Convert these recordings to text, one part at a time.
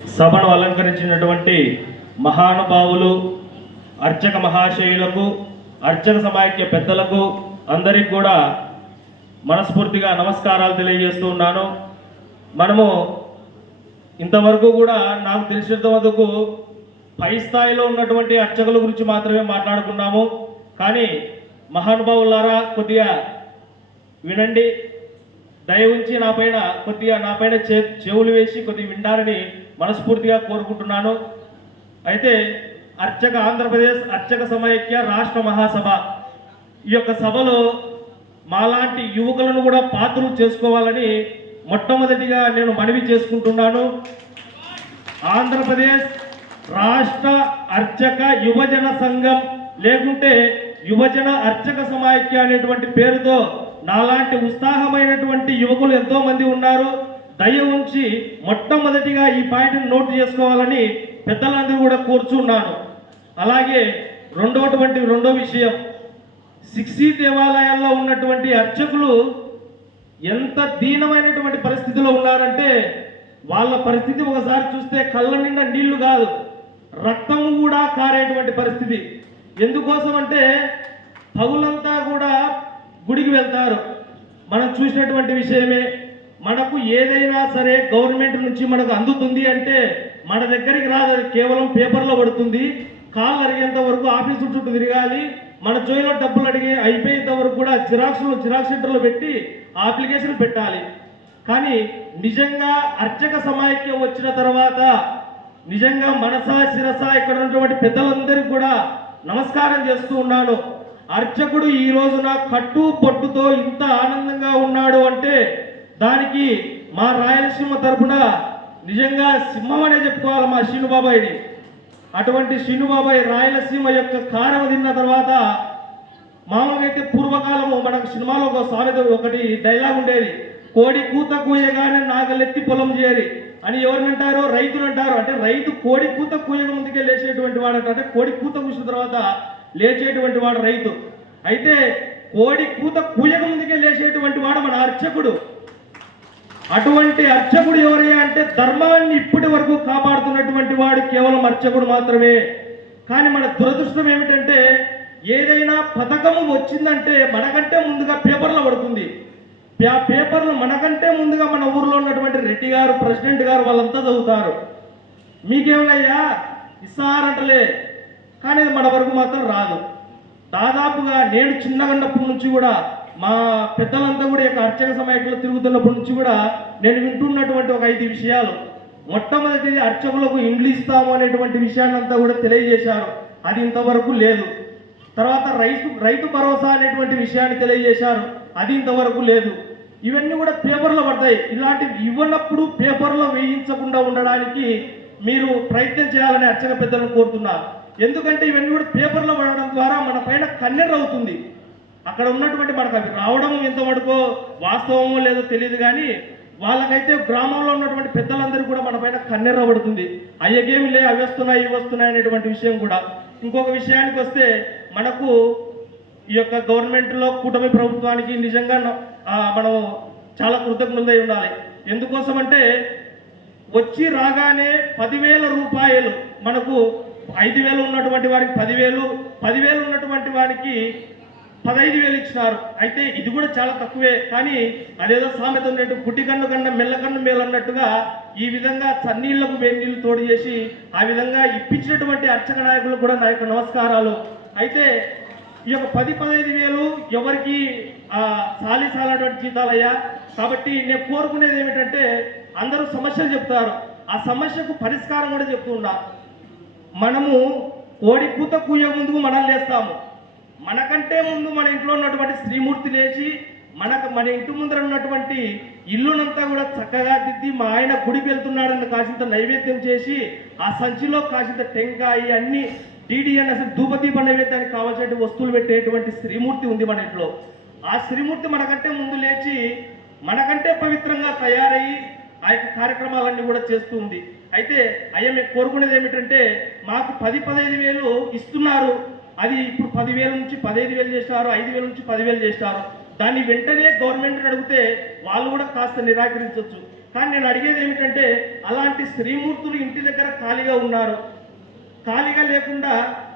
సభను అలంకరించినటువంటి మహానుభావులు అర్చక మహాశయులకు అర్చక సమాఖ్య పెద్దలకు అందరికి కూడా మనస్ఫూర్తిగా నమస్కారాలు తెలియజేస్తూ ఉన్నాను. మనము ఇంతవరకు కూడా నాకు తెలిసినంత వరకు పై స్థాయిలో ఉన్నటువంటి అర్చకుల గురించి మాత్రమే మాట్లాడుకున్నాము. కానీ మహానుభావులారా కొద్దిగా వినండి. దయ ఉంచి నా పైన కొద్దిగా నా పైన చే చెవులు వేసి కొద్దిగా వింటారని మనస్ఫూర్తిగా కోరుకుంటున్నాను. అయితే అర్చక ఆంధ్రప్రదేశ్ అర్చక సమైక్య రాష్ట్ర మహాసభ ఈ యొక్క సభలో మాలాంటి యువకులను కూడా పాత్రలు చేసుకోవాలని మొట్టమొదటిగా నేను మనవి చేసుకుంటున్నాను. ఆంధ్రప్రదేశ్ రాష్ట్ర అర్చక యువజన సంఘం లేకుంటే యువజన అర్చక సమాఖ్య అనేటువంటి పేరుతో నాలాంటి ఉత్సాహమైనటువంటి యువకులు ఎంతోమంది ఉన్నారు. దయ ఉంచి మొట్టమొదటిగా ఈ పాయింట్ని నోట్ చేసుకోవాలని పెద్దలందరూ కూడా కోరుచున్నాను. అలాగే రెండోటువంటి రెండో విషయం సిక్సీ దేవాలయాల్లో ఉన్నటువంటి అర్చకులు ఎంత దీనమైనటువంటి పరిస్థితిలో ఉన్నారంటే వాళ్ళ పరిస్థితి ఒకసారి చూస్తే కళ్ళ నిండా నీళ్ళు కాదు రక్తము కూడా కారేటువంటి పరిస్థితి. ఎందుకోసం అంటే పగులంతా కూడా గుడికి వెళ్తారు. మనం చూసినటువంటి విషయమే మనకు ఏదైనా సరే గవర్నమెంట్ నుంచి మనకు అందుతుంది అంటే మన దగ్గరికి రాదు అది కేవలం పేపర్లో పడుతుంది. కాళ్ళు అరిగేంత వరకు ఆఫీసు చుట్టూ తిరగాలి. మన జోయిలో డబ్బులు అడిగి అయిపోయేంత వరకు కూడా జిరాక్స్లు జిరాక్స్ సెంటర్లో పెట్టి ఆ అప్లికేషన్ పెట్టాలి. కానీ నిజంగా అర్చక సమాఖ్య వచ్చిన తర్వాత నిజంగా మనస శిరస ఇక్కడ ఉన్నటువంటి పెద్దలందరికీ కూడా నమస్కారం చేస్తూ ఉన్నాను. అర్చకుడు ఈ రోజున కట్టు పొట్టుతో ఇంత ఆనందంగా ఉన్నాడు అంటే దానికి మా రాయలసీమ తరఫున నిజంగా సింహం అనే చెప్పుకోవాలి మా శ్రీనుబాబాయిని అటువంటి శ్రీనుబాబాయ్ రాయలసీమ యొక్క కారం తిన్న తర్వాత మామూలుగా అయితే పూర్వకాలము మనకు సినిమాలో ఒక సామెత ఒకటి డైలాగ్ ఉండేది. కోడి కూత కూయగానే నాగలెత్తి పొలం చేయరి అని ఎవరినంటారో? రైతులు అంటారు అంటే రైతు కోడి కూత కూయక ముందుకే లేచేటువంటి వాడు అంటే కోడి కూత కూసిన తర్వాత లేచేటువంటి వాడు రైతు. అయితే కోడి కూత కూయక ముందుకే లేచేటువంటి వాడు మన అర్చకుడు. అటువంటి అర్చకుడు ఎవరయ్యా అంటే ధర్మాన్ని ఇప్పటి వరకు కాపాడుతున్నటువంటి వాడు కేవలం అర్చకుడు మాత్రమే. కానీ మన దురదృష్టం ఏమిటంటే ఏదైనా పథకము వచ్చిందంటే మనకంటే ముందుగా పేపర్లో పడుతుంది. ఆ పేపర్లు మనకంటే ముందుగా మన ఊర్లో ఉన్నటువంటి రెడ్డి గారు ప్రెసిడెంట్ గారు వాళ్ళంతా చదువుతారు. మీకేమయ్యా ఇస్తారంటలే. కానీ అది మన వరకు మాత్రం రాదు. దాదాపుగా నేను చిన్నగన్నప్పటి నుంచి కూడా మా పెద్దలంతా కూడా యొక్క అర్చక సమాయకులు తిరుగుతున్నప్పటి నుంచి కూడా నేను వింటున్నటువంటి ఒక ఐదు విషయాలు. మొట్టమొదటిది అర్చకులకు ఇండ్లు ఇస్తాము అనేటువంటి విషయాన్ని అంతా కూడా తెలియజేశారు. అది ఇంతవరకు లేదు. తర్వాత రైతు రైతు భరోసా అనేటువంటి విషయాన్ని తెలియజేశారు. అది ఇంతవరకు లేదు. ఇవన్నీ కూడా పేపర్లో పడతాయి. ఇలాంటివి ఇవ్వనప్పుడు పేపర్లో వేయించకుండా ఉండడానికి మీరు ప్రయత్నం చేయాలని అర్చక పెద్దలను కోరుతున్నారు ఎందుకంటే ఇవన్నీ కూడా పేపర్లో పడడం ద్వారా మన పైన కన్నెర అవుతుంది అక్కడ ఉన్నటువంటి మనకు అవి రావడం ఎంతవరకు వాస్తవమో లేదో తెలియదు కానీ వాళ్ళకైతే గ్రామంలో ఉన్నటువంటి పెద్దలందరూ కూడా మన పైన కన్నెర్ర పడుతుంది అయ్యకేమి లే అవి వస్తున్నాయి ఇవి వస్తున్నాయి అనేటువంటి విషయం కూడా. ఇంకొక విషయానికి వస్తే మనకు ఈ యొక్క గవర్నమెంట్లో కూటమి ప్రభుత్వానికి నిజంగా మనం చాలా కృతజ్ఞతై ఉండాలి. ఎందుకోసం అంటే వచ్చి రాగానే పదివేల రూపాయలు మనకు ఐదు వేలు ఉన్నటువంటి వారికి పదివేలు పదివేలు ఉన్నటువంటి వారికి పదహైదు వేలు ఇచ్చినారు. అయితే ఇది కూడా చాలా తక్కువే. కానీ అదేదో సామెత ఉన్నట్టు పుట్టి కన్ను కన్నా మెల్లకన్ను మేలు అన్నట్టుగా ఈ విధంగా చన్నీళ్ళకు వేడి నీళ్ళు తోడు చేసి ఆ విధంగా ఇప్పించినటువంటి అర్చక నాయకులకు కూడా నా యొక్క నమస్కారాలు. అయితే ఈ యొక్క పది పదహైదు వేలు ఎవరికి ఆ, సాలి సాలటువంటి జీతాలయ్యా? కాబట్టి నేను కోరుకునేది ఏమిటంటే అందరూ సమస్యలు చెప్తారు. ఆ సమస్యకు పరిష్కారం కూడా చెప్తూ మనము కోడి కూత కూయ ముందుకు మనం లేస్తాము. మనకంటే ముందు మన ఇంట్లో ఉన్నటువంటి శ్రీమూర్తి లేచి మనకు మన ఇంటి ముందర ఉన్నటువంటి ఇల్లునంతా కూడా చక్కగా దిద్ది మా ఆయన గుడికి వెళ్తున్నాడని కాసింత నైవేద్యం చేసి ఆ సంచిలో కాసింత టెంకాయ అన్ని టీడీఎన్ఎస్ అసలు ధూపదీప నైవేద్యానికి కావాల్సిన వస్తువులు పెట్టేటువంటి శ్రీమూర్తి ఉంది మన ఇంట్లో. ఆ శ్రీమూర్తి మనకంటే ముందు లేచి మనకంటే పవిత్రంగా తయారయ్యి ఆ యొక్క కార్యక్రమాలన్నీ కూడా చేస్తుంది అయితే అయ్యా మేము కోరుకునేది ఏమిటంటే మాకు పది పదహైదు వేలు ఇస్తున్నారు. అది ఇప్పుడు పదివేల నుంచి పదహైదు వేలు చేస్తారు ఐదు వేల నుంచి పదివేలు చేస్తారు. దాన్ని వెంటనే గవర్నమెంట్ అడిగితే వాళ్ళు కూడా కాస్త నిరాకరించవచ్చు కానీ నేను అడిగేది ఏమిటంటే అలాంటి శ్రీమూర్తులు ఇంటి దగ్గర ఖాళీగా ఉన్నారు. ఖాళీగా లేకుండా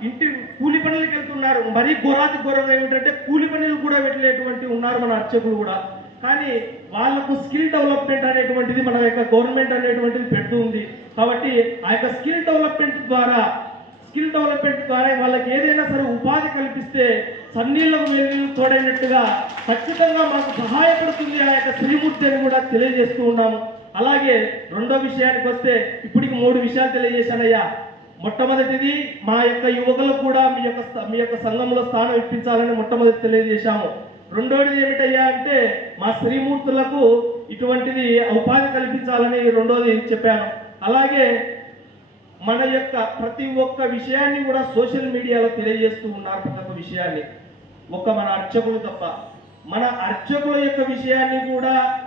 ఇంటి కూలి పనులకు వెళ్తున్నారు. మరీ ఘోరాతి ఘోరంగా ఏమిటంటే కూలి పనులు కూడా వెళ్ళేటువంటి ఉన్నారు మన అర్చకులు కూడా. కానీ వాళ్ళకు స్కిల్ డెవలప్మెంట్ అనేటువంటిది మన యొక్క గవర్నమెంట్ అనేటువంటిది పెడుతూ ఉంది. కాబట్టి ఆ యొక్క స్కిల్ డెవలప్మెంట్ ద్వారా స్కిల్ డెవలప్మెంట్ ద్వారా వాళ్ళకి ఏదైనా సరే ఉపాధి కల్పిస్తే సన్నీళ్ళకు మీరు తోడైనట్టుగా ఖచ్చితంగా మనకు సహాయపడుతుంది ఆ యొక్క శ్రీమూర్తి అని కూడా తెలియజేస్తూ ఉన్నాము. అలాగే రెండో విషయానికి వస్తే ఇప్పటికి మూడు విషయాలు తెలియజేశానయ్యా. మొట్టమొదటిది మా యొక్క యువకులకు కూడా మీ యొక్క మీ యొక్క సంఘంలో స్థానం ఇప్పించాలని మొట్టమొదటి తెలియజేశాము. రెండోది ఏమిటయ్యా అంటే మా శ్రీమూర్తులకు ఇటువంటిది ఉపాధి కల్పించాలని రెండోది చెప్పాను. అలాగే మన యొక్క ప్రతి ఒక్క విషయాన్ని కూడా సోషల్ మీడియాలో తెలియజేస్తూ ఉన్నారు ప్రతి ఒక్క విషయాన్ని. ఒక్క మన అర్చకులు తప్ప. మన అర్చకుల యొక్క విషయాన్ని కూడా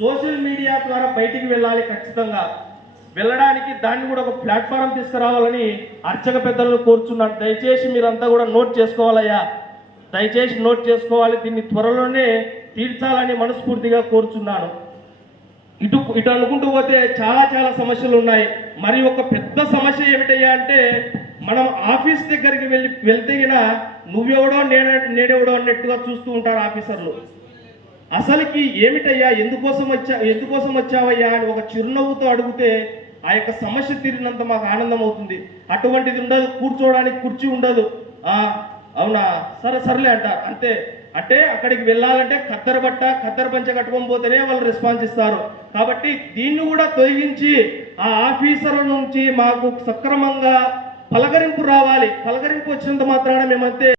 సోషల్ మీడియా ద్వారా బయటికి వెళ్ళాలి ఖచ్చితంగా. వెళ్ళడానికి దాన్ని కూడా ఒక ప్లాట్ఫారం తీసుకురావాలని అర్చక పెద్దలను కోరుచున్నాను. దయచేసి మీరంతా కూడా నోట్ చేసుకోవాలయ్యా. దయచేసి నోట్ చేసుకోవాలి. దీన్ని త్వరలోనే తీర్చాలని మనస్ఫూర్తిగా కోరుచున్నాను. ఇటు ఇటు అనుకుంటూ పోతే చాలా చాలా సమస్యలు ఉన్నాయి. మరి ఒక పెద్ద సమస్య ఏమిటయ్యా అంటే మనం ఆఫీస్ దగ్గరికి వెళ్ళి వెళ్తే గిన నువ్వెవడో నేనే నేనెవడో అన్నట్టుగా చూస్తూ ఉంటారు ఆఫీసర్లు. అసలుకి ఏమిటయ్యా ఎందుకోసం వచ్చా ఎందుకోసం వచ్చావయ్యా అని ఒక చిరునవ్వుతో అడిగితే ఆ యొక్క సమస్య తీరినంత మాకు ఆనందం అవుతుంది అటువంటిది ఉండదు కూర్చోవడానికి కుర్చీ ఉండదు. అవునా? సరే సర్లే అంటారు. అంతే. అంటే అక్కడికి వెళ్ళాలంటే కత్తెర బట్ట కత్తెర పంచ కట్టుకొని పోతేనే వాళ్ళు రెస్పాన్స్ ఇస్తారు. కాబట్టి దీన్ని కూడా తొలగించి ఆ ఆఫీసర్ల నుంచి మాకు సక్రమంగా పలకరింపు రావాలి. పలకరింపు వచ్చినంత మాత్రాన మేమంతే